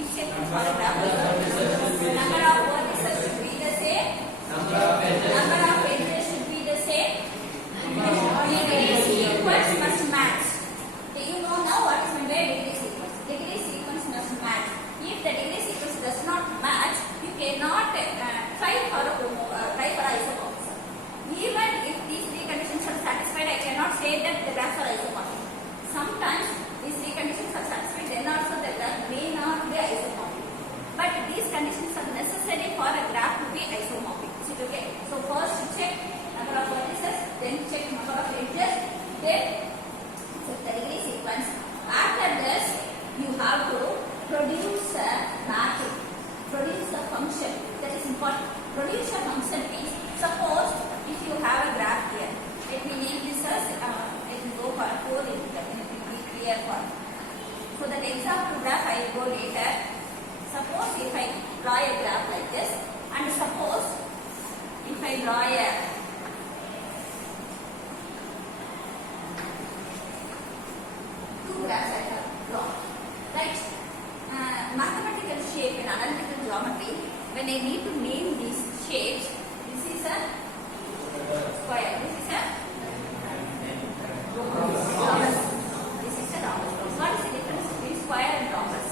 which statements for a graph? Number of vertices should be the same. Number of edges should be the same. Degree sequence must match. Do you know now what is meant by degree sequence? Degree sequence must match. If the degree sequence does not match, you cannot try for isomorphism. Even if these three conditions are satisfied, I cannot say that the graphs are isomorphic. Sometimes these three conditions are satisfied, then also the graph may not be isomorphic. But these conditions are necessary for a graph to be isomorphic. Is it okay? So first check number of vertices, then check number of edges, then check the degree sequence. After this, you have to produce a matrix, produce a function. That is important. Produce a function means, suppose if you have a graph here, let me name this as, let me go for 4 in the clear form. So that example graph I will go later. Suppose if I draw a graph like this, and suppose if I draw a two graphs I have drawn, right? Mathematical shape in analytical geometry, when I need to name these shapes, this is a square, this is a rhombus, this is a rhombus. What is the difference between square and rhombus?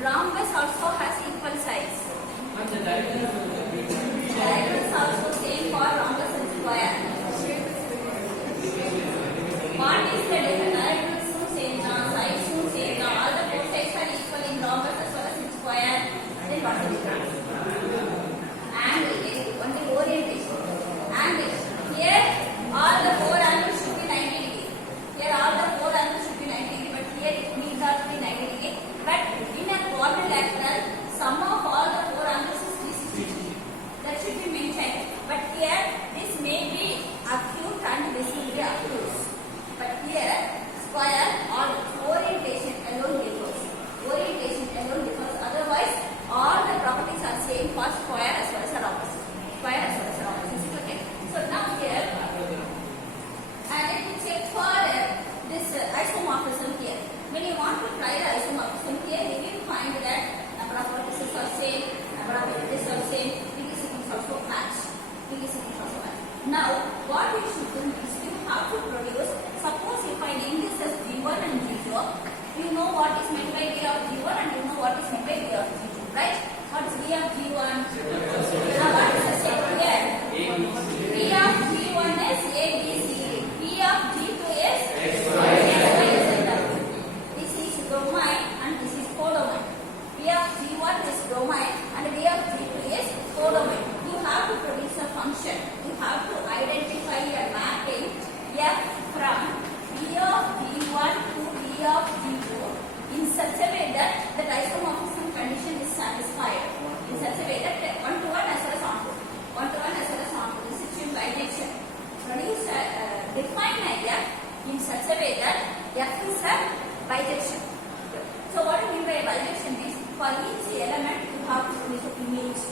Rhombus also has equal sides. Diagonals also same for rhombus and square. What is the difference? Diagonals same now, sides same now. All the four sides are equal in rhombus as well as in square. Then what is the difference? Angle, only orientation. Angle. Here all the four angles should be 90 degree. Here all the four angles should be 90 degree, but here it needs not to be 90 degree. But in a quadrilateral, sum of all the four angles is 360 degree. That should be maintained. But here this may be acute and this will be obtuse. But here square all orientation alone differs. Orientation alone differs. Otherwise, all the properties are same for square as well as the rhombus. Square as well as the rhombus. Is it okay? So now here, let me check for this isomorphism here. When you want to try the isomorphism here, you will find that number of vertices are same, number of edges are same, degree sequence also match. Degree sequence also match. Now, what we should do is you have to produce. Suppose if I name this as G1 and G2, you know what is meant by V of G1 and you know what is meant by V of G2, right? What is V of G1? Now, what is the same here? V of G1 is A, B, C, D. V of G2 is X, Y, Z. This is domain and this is codomain. V of G1 is domain and V of G2 is codomain. You have to produce a function. You have to identify a mapping F from V of G1 to V of G2 in such a way that the isomorphism condition is satisfied. In such a way that 1 to 1 as well as on to 1 to 1 as well as on to. This is your bijection. Produce define a F in such a way that F is a bijection. So what do you mean by bijection is, for each element you have to produce an image.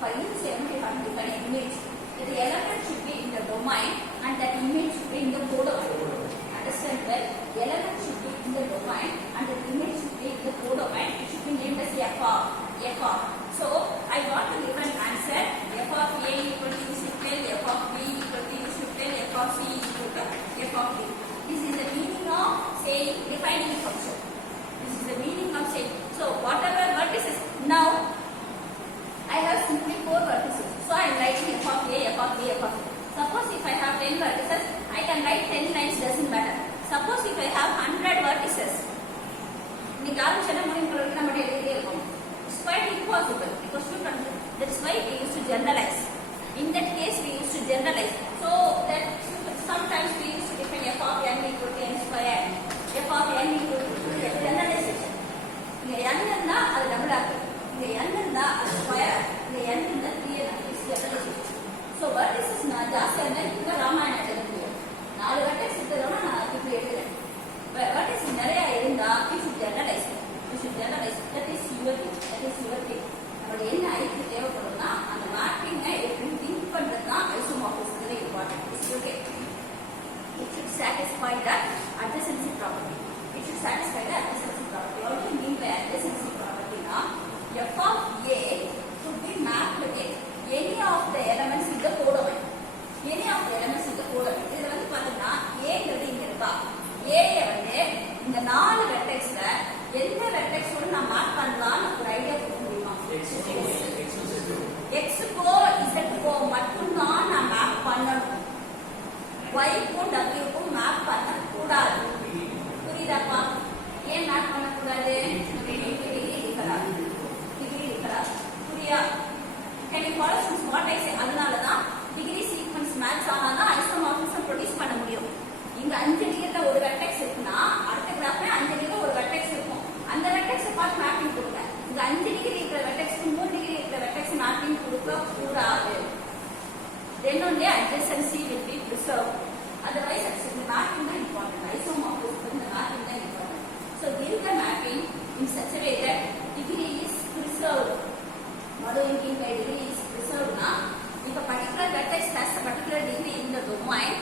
For each element you have to define an image. That the element should be in the domain and that image should be in the codomain. Understand well? The element should be in the domain and the image should be in the codomain. It should be named as F of. So I want to give an answer. F of A equal to U should tell, F of B equal to U should tell, F of C equal to F of D. This is the meaning of saying defining a function. This is the meaning of saying. So whatever vertices. Now I have simply 4 vertices. So I am writing F of A, F of B, F of C. Suppose if I have 10 vertices, I can write 10 lines, doesn't matter. Suppose if I have 100 vertices, it's quite impossible because that's why we used to generalize. In that case, we used to generalize. So that sometimes we used to define F of n equal to n square, F of n equal to generalization. N is double n is square, n is generalization. So vertices ಜಾಸ್ತಿ ಅಂದ್ರೆ ಈಗ ರಾಮಾಯಣ ಜಗತ್ತಿಗೆ 4 vertices ಇದ್ದರನ್ನ ನಾನು ಅದಕ್ಕೆ ಹೇಳಿದೆ. Vertices நிறைய இருந்தா you should generalize. That is your thing. நம்ம என்ன ஐக்கு தேவைப்படும்னா அந்த மேப்பிங்கை எப்படி திங்க் பண்றதுதான் ஐசோமார்பிசம். ஏ வந்து இந்த 4 வெர்டெக்ஸ்ல எந்த வெர்டெக்ஸோட நான் மார்க் பண்ணலாம்னு ஒரு ஐடியா கொடுக்க முடியுமா? எக்ஸுக்கோ இசட்டுக்கோ மட்டும்தான் நான் மேப் பண்ணணும். ஒய்க்கும் டபிள்யூக்கும் மேப் பண்ணக்கூடாது. புரியுதாப்பா? ஏன் மேப் பண்ணக்கூடாது? டிகிரி இருக்கலாம். புரியா? Can you follow some what I say? அதனாலதான் டிகிரி சீக்வென்ஸ் மேட்ச் ஆனாதான் ஐசோமார்பிசம் ப்ரொடியூஸ் பண்ண முடியும். இங்க 5 டிகிரில ஒரு வெர்டெக்ஸ் இருக்குன்னா அடுத்த கிராஃப்ல 5 டிகிரில ஒரு வெர்டெக்ஸ் இருக்கும். அந்த வெர்டெக்ஸ் பார்த்து மேப்பிங் கொடுங்க. இந்த 5 டிகிரி இருக்கிற வெர்டெக்ஸ்க்கு 3 டிகிரி இருக்கிற வெர்டெக்ஸ் மேப்பிங் கொடுக்க கூடாது. Then only adjacency will be preserved. Otherwise, the mapping is important. Isomorphism, the mapping is important. So, give the mapping in such a way that degree is preserved. What do you mean by degree is preserved? Now, if a particular vertex has a particular degree in the domain,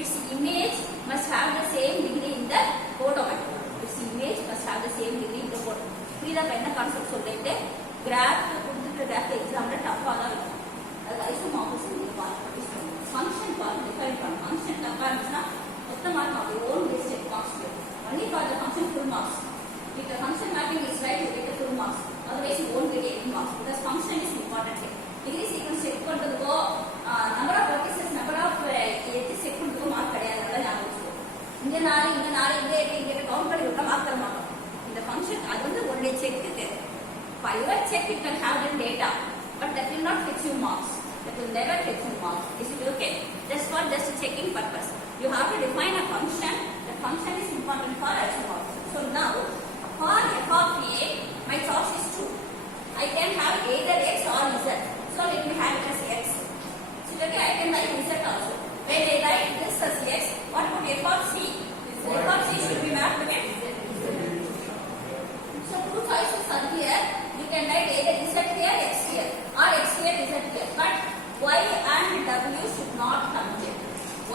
its image must have the same degree in the codomain. Its image must have the same degree in the codomain. Please, I have a concept so that graph graph exam tough. அது isomorphism function part different from function comparison மொத்த mark அது own wasted marks only for the function full marks. If the function mapping is right, you get the full marks. Otherwise you won't get any marks because function is important. Degree sequence check பண்றதுக்கோ number of vertices number of edges check பண்றதுக்கோ mark கிடையாது. அதனால ஞாபகம் வச்சுக்கோ. இங்க 4 இங்க count பண்ணி விட்டா மார்க் தர மாட்டோம். இந்த function அது வந்து only செக்க்கு for your check you can have the data but that will not fetch you marks. That will never fetch you marks. Is it okay? Just for just checking purpose. You have to define a function. The function is important for isomorphism. So now, for f of a, my choice is true. I can have either x or z. So let me have it as x. So okay, I can write z also. When I write this as x, what would f of c? F of c should be mapped with z. So two choices are here. You can write either z here, x here, or x here, z here. But y and w should not come here.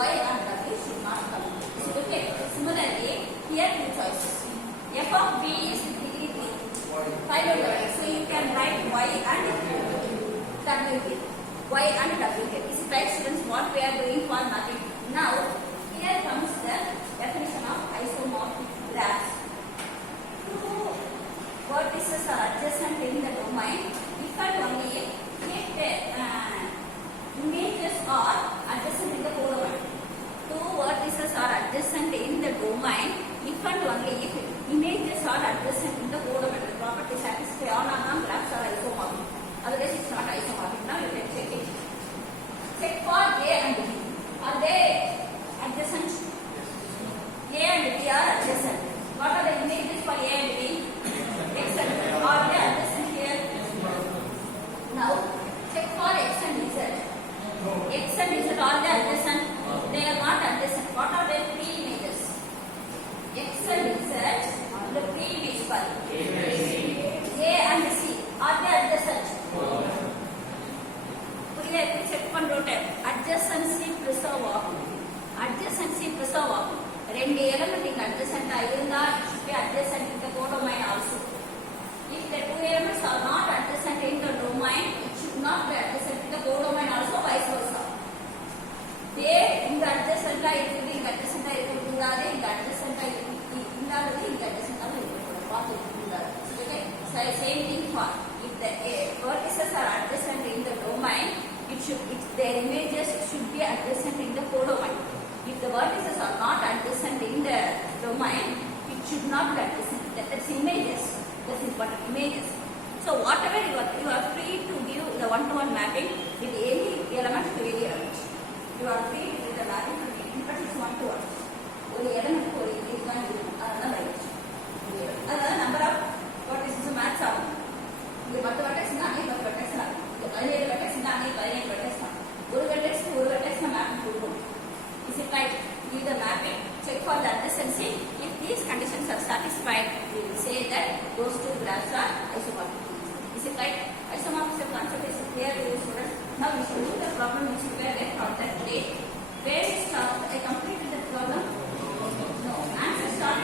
Y and w should not come here. Is it okay? Similarly, here two choices. F of b is degree 3. Find out the so you can write y and w here. Y and w here. Is it right, students? What we are doing for nothing. Now, here comes the definition of isomorphic graphs. Two vertices are adjacent in the domain if and only if images are adjacent in the codomain. Two vertices are adjacent in the domain if and only if images are adjacent in the codomain. The property satisfy all our graphs are isomorphic. Otherwise, it's not isomorphic. Now you can check it. Check for A and B. Are they adjacent? A and B are adjacent. What are the images for A and B? X and Z. Are they adjacent here? Now, check for X and Z. X and Z are they adjacent? They are not adjacent. What are their three images? X and Z, the three images for A and C. Are they adjacent? புரியுதா? இப்படி check பண்றோம். Adjacency preserve ஆகும். Adjacency preserve ஆகும். ரெண்டு element இங்க adjacent இருந்தா it should be adjacent in the codomain also. If the two elements are not adjacent in the domain, it should not be adjacent in the codomain also, vice versa. A இங்க adjacent ஆ இருக்குது, இங்க adjacent ஆ இருக்கக்கூடாது, இங்க adjacent ஆ இல்லாதது இங்க adjacent ஆ இருக்கக்கூடாது. பார்த்துக்கூடாது. Okay? So same thing for if the vertices are adjacent in the domain, their images should be adjacent in the codomain. If the vertices are not adjacent in the domain, it should not be adjacent. That's images. That's important. Images. So whatever you are free to give the one-to-one mapping with any element to any element. You are free to give the mapping to any, but it's one-to-one. ஒரு element ஒரு image தான் இருக்கும். அதனால right. அதனால number of vertices match ஆகும். இந்த 10 vertex இருந்தா அங்கே 10 vertex ஆகும். இந்த 17 vertex இருந்தா அங்கே 17 vertex ஆகும். ஒரு vertex க்கு ஒரு vertex mapping கொடுக்கும். Is it right? Give the mapping. Check for the adjacency. If these conditions are satisfied, we will say that those two graphs are isomorphic. Is it right? Isomorphism concept is clear to you students. Now we should do the problem which we were left on that day. Where we start? I completed the problem. No. Answer started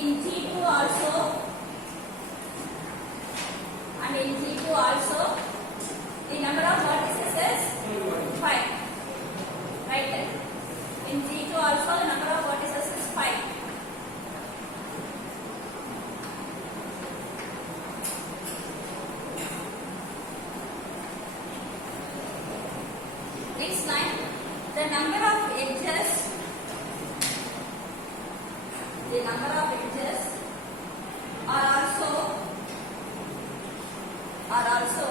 In G2 also, and in G2 also, the number of vertices is 5. Right? In G2 also, the number of vertices is 5. Next line, the number of edges are also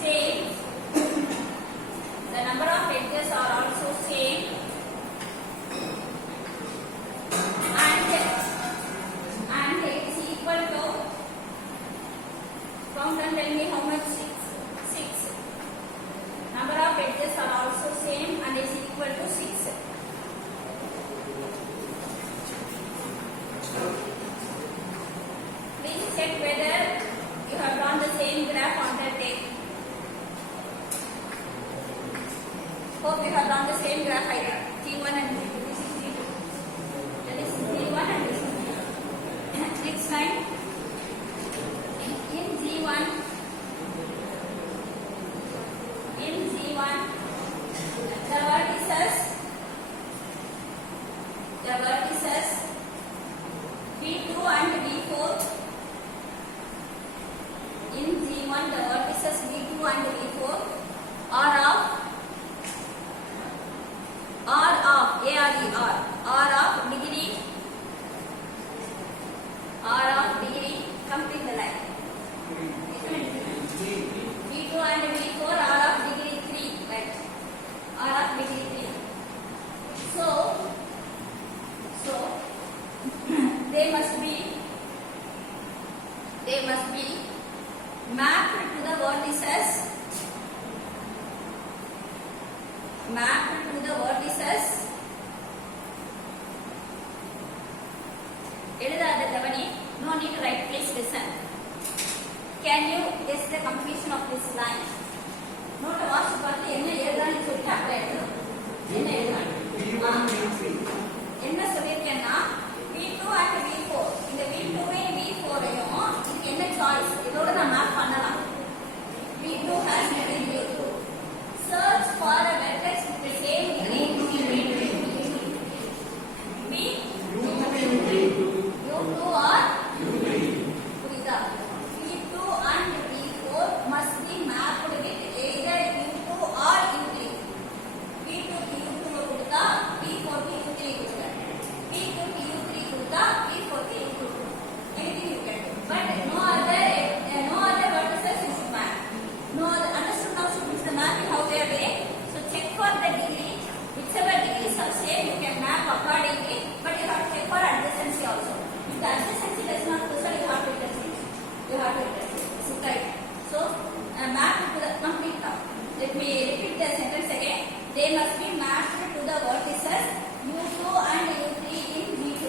same. The number of edges are also same, and it's equal to, count and tell me how much? 6. Number of edges are also same and is equal to 6. Please check whether you have drawn the same graph on the tape. Hope you have drawn the same graph either. G1 and G2. This is G2. That is G1 and this is G2. Next line. In G1, the vertices V2 and V4. In G1, the vertices V2 and V4 are of degree, complete the line. V2 and V4 are of degree 3, right? Are of degree 3. So they must be mapped to the vertices. No need to write, please listen. Can you guess the completion of this line? Note வாசி பார்த்து என்ன எழுதலாம்னு சொல்லிட்டு apply எழுதணும். என்ன எழுதலாம்? என்ன சொல்லிருக்கேன்னா V2 and V4. இந்த V2 ஐயும் V4 ஐயும் இதுக்கு என்ன சாய்ஸ்? இதோட நான் மேப் பண்ணலாம். V2 has degree 2. Search for a vertex with the same degree U2 or புரியுதா? V2 and V4 must be mapped with either U2 or U3. V2 க்கு U2 கொடுத்தா V4 க்கு U3 கொடுங்க. V2 க்கு U3 கொடுத்தா V4 க்கு U2 கொடுங்க. Anything you can do. But no other vertices you should map. No other. Understood now students the mapping how they are doing. So check for the degree. Whichever degrees are same you can map accordingly. But you have to check for adjacency also. If the adjacency does not result, you have to interchange. So right. So map to the complete now. Let me repeat the sentence again. They must be mapped to the vertices U2 and U3 in G2.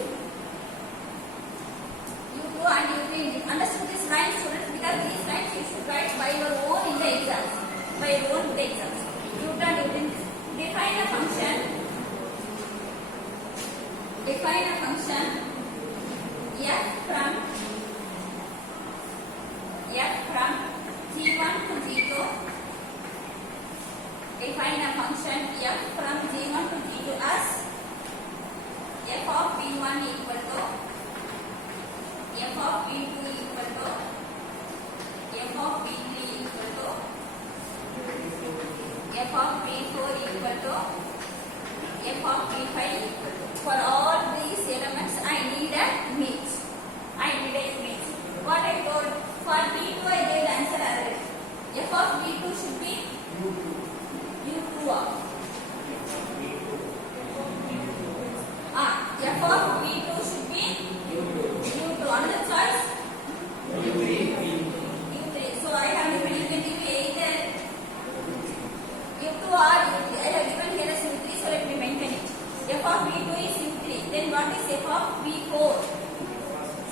U2 and U3 in G2. Understood this line, students? Because these lines you should write by your own in the exams. By your own in the exams. U2 and U3. Define a function f from G1 to G2. Define a function f from G1 to G2 as f of V1 equal to f of V2 equal to f of V3 equal to f of V4 equal to f of V5 equal to. For all these elements, I need a image. What I told, for V2 I gave the answer already. F of V2 should be U2 of. F of V2 should be U2. Another choice? U3. So I have given either U2 or U3. I have given here as U3, so let me maintain it. F of V2 is U3. Then what is f of V4?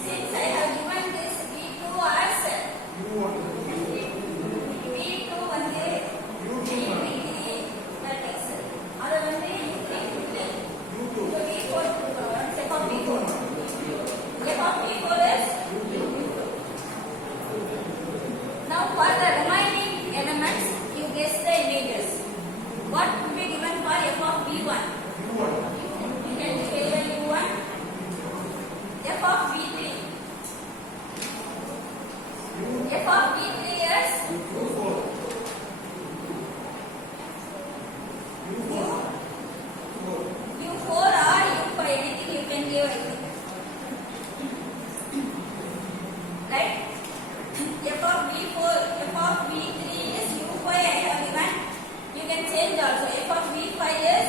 Since I have given this V2 as V2 வந்து that is அது வந்து U3. So V4 f of V4. of V3. F of V3 is U4 or U5, anything you can give it. Right? F of V4, F of V3 is U5 I have given. You can change also. F of V5 is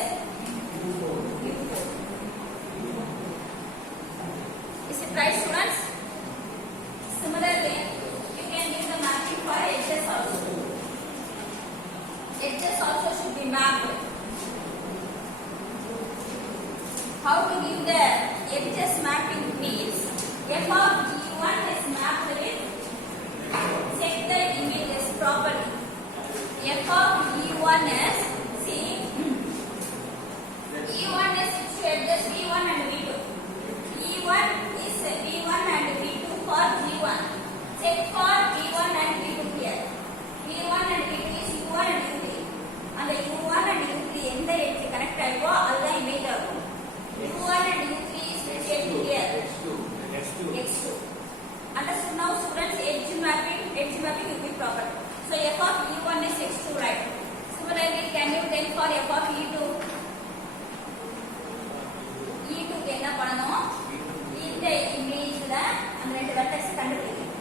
U4. Is it right, students? Similarly, you can give the mapping for edges also. Edges also should be mapped. How to give the edges mapping means F of G1 is mapped with check the images properly. F of E1 is see E1 is two edges V1 and V2. E1 is V1 and V2 for G1. Check for V1 and V2 here. V1 and V2 is U1 and U3. And the U1 and U3 in the edge connect type all the image are. U1 and U3 is related here. X2. Understood now, students? Edge mapping will be proper. So F of E1 is X2, right? Similarly, can you tell for F of E2? E2 க்கு என்ன பண்ணனும்? இந்த இமேஜ்ல அந்த ரெண்டு vertex கண்டுபிடிக்கணும்.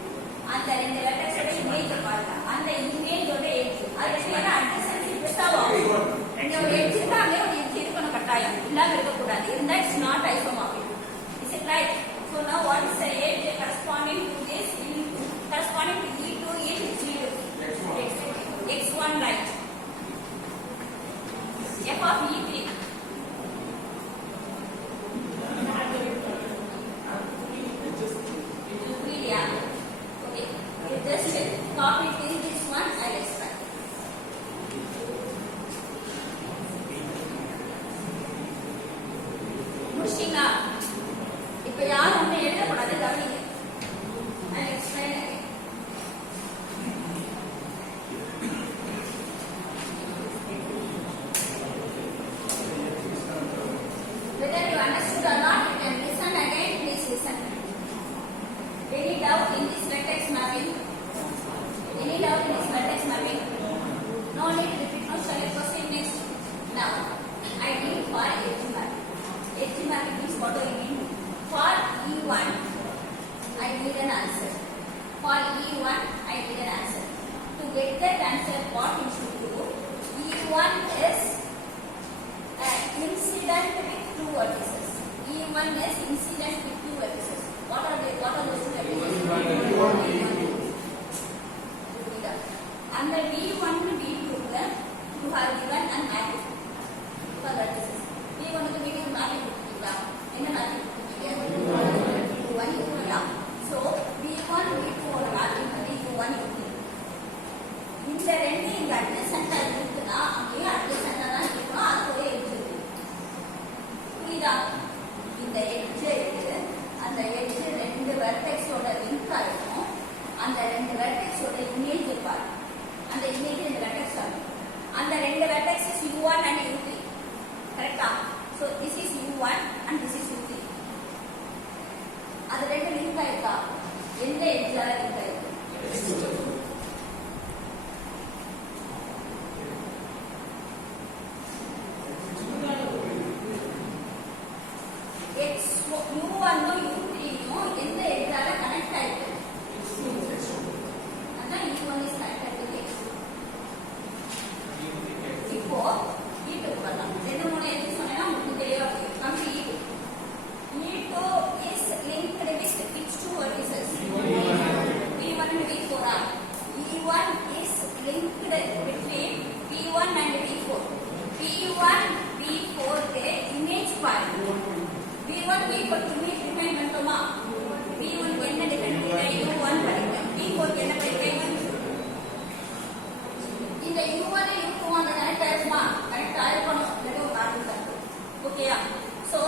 அந்த ரெண்டு வெர்டெக்ஸோட இமேஜ் பாருங்க. அந்த இமேஜோட எட்ஜ். அதுக்கு என்ன அட்ஜசன்சி பிரிசாவ் ஆகும். இந்த ஒரு எட்ஜ் இருந்தா அங்க ஒரு எட்ஜ் இருக்கணும் கட்டாயம். இல்லாம இருக்க கூடாது. இருந்தா it's not isomorphic. Is it right? So now what is the edge corresponding to this? Corresponding to E2 is G2. X1 right. F of E3. Yeah. Okay. You just copy this one. I will explain. முடிச்சிங்களா? இப்போ யாரும் ஒண்ணு எழுத கூடாது கவனிங்க. I will explain again. Whether you understood or not, you can listen again. Please listen. Any doubt in this vertex mapping? Any doubt in this vertex mapping? No need to repeat. No, shall I proceed next? Now, I need for edge mapping. Edge mapping means what do I mean? For E1, I need an answer. For E1, I need an answer. To get that answer, what you should do? E1 is incident with two vertices. E1 is incident with two vertices. What are they? What are those two vertices? And the V1 to V2 you have given an mapping for vertices. V1 to V2 mapping in the mapping. U1 U3. So V1 V2 ஓட mapping வந்து U1 U3. இந்த ரெண்டு இங்க அட்ஜசன்ட்டா இருக்குனா அங்கே அட்ஜசன்ட்டா தான் இருக்கணும். அது ஒரு எட்ஜ் இருக்கு. புரியுதா? இந்த எட்ஜ் இருக்கு. அந்த எட்ஜ் ரெண்டு வெர்டெக்ஸோட லிங்க் ஆகும். அந்த ரெண்டு வெர்டெக்ஸோட இமேஜ் பாருங்க. அந்த இமேஜ் இந்த வெர்டெக்ஸ் ஆகும். அந்த ரெண்டு vertex is U1 and U3. கரெக்ட்டா? So this is U1 and this is U3. அது ரெண்டு லிங்க் ஆயிருக்கா? எந்த எட்ஜால லிங்க் ஆயிருக்கு? U1 U3 எந்த எட்ஜால கனெக்ட் ஆயிருக்கு? அதான் U1 is connected to X2. இப்போ E2 பண்ணலாம். ரெண்டு மூணு எட்ஜ் சொன்னா உங்களுக்கு தெளிவா புரியும். come to E2. E2 is linked with which two vertices? V1 and V4. E1 is linked between V1 and V4. V1 V4 के image பாருங்க. V1 V4 image define பண்ணிட்டோமா? V1 க்கு என்ன define பண்ணிட்டேன்? U1 படிக்கிறேன். V4 க்கு என்ன படிக்கிறேன்? இந்த U1 U2 அந்த கனெக்ட் ஆயிருக்குமா? கனெக்ட் ஆயிருக்கணும். இது ஒரு காரணம். ஓகேயா? So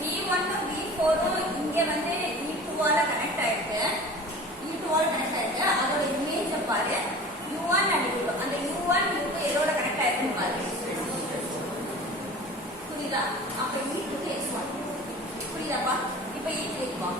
V1 to V4 இங்க வந்து E2 ஆல கனெக்ட் ஆயிருக்கு. E2 ஆல கனெக்ட் ஆயிருக்கு. அதோட இமேஜ் பாரு. U1 and U2. அந்த U1 U2 எதோட கனெக்ட் ஆயிருக்குன்னு பாரு. புரியுதா? அப்ப E2 க்கு X1. புரியுதாப்பா? இப்ப E3 க்கு வா.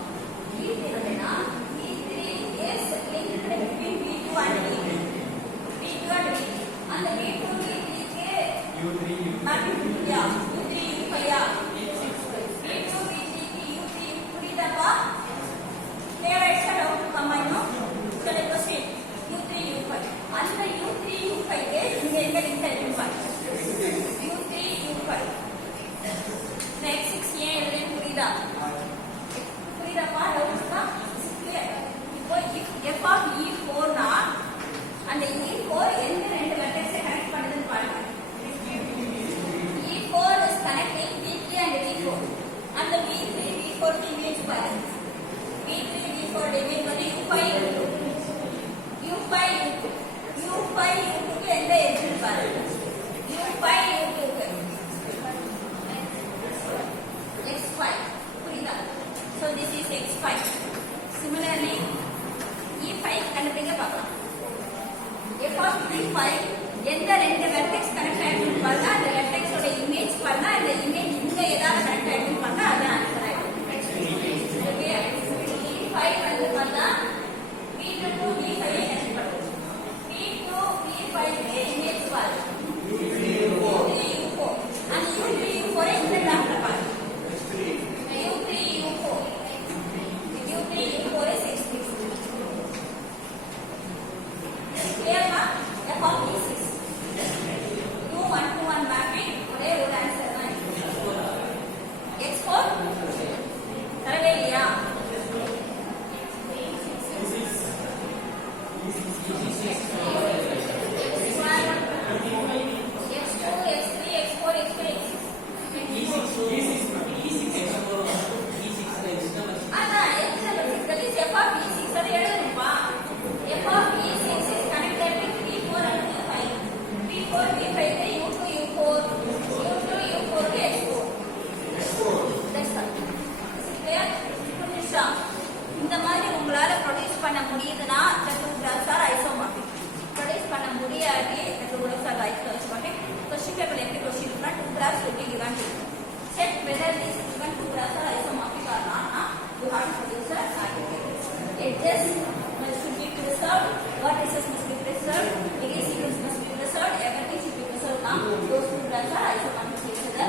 புரியுதாப்பா? டவுட்ஸ்னா இப்போ f of E4 னா அந்த E4 எந்த ரெண்டு வெர்டெக்ஸை கனெக்ட் பண்ணுதுன்னு பாருங்க. E4 is connecting V3 and V4. அந்த V3 V4 க்கு இமேஜ் பாருங்க. V3 V4 இமேஜ் வந்து U5 U2 க்கு எந்த எட்ஜ் பாருங்க. U5 U2 க்கு X5. புரியுதா? So this is X5. Similarly E5 கண்டுபிடிக்க பார்க்கலாம். F of E5 எந்த ரெண்டு வெர்டெக்ஸ் கனெக்ட் ஆயிருக்கு பாருங்க. அந்த வெர்டெக்ஸ் ஓட இமேஜ் பாருங்க. அந்த இமேஜ் இங்க ஏதாவது கனெக்ட் ஆயிருக்கு பாருங்க. அதான் ஆன்சர் ஆயிடும். ஓகே. E5 வந்து பார்த்தா V2 to V5 I connect பண்ணுது. V2 V5 க்கு இமேஜ் பாருங்க. U3 U4 and U3 U4 ஐ இந்த கிராஃப்ல பாருங்க. U3 U4 is X6. Clear ma? F of E6. 2 1 2 1 mapping ஒரே ஒரு ஆன்சர் தான். X4 தரவே இல்லையா? X2 X3 X4 X5 அதான் that is F of E6 அது எழுதணும்பா. F of E6 is connected with V4 and V5. V4 V5 க்கு U2 U4 க்கு X4. That's all. Clear? புரியுதா? இந்த மாதிரி உங்களால ப்ரொடியூஸ் பண்ண முடியுதுன்னா the two graphs are isomorphic. Produce பண்ண முடியாது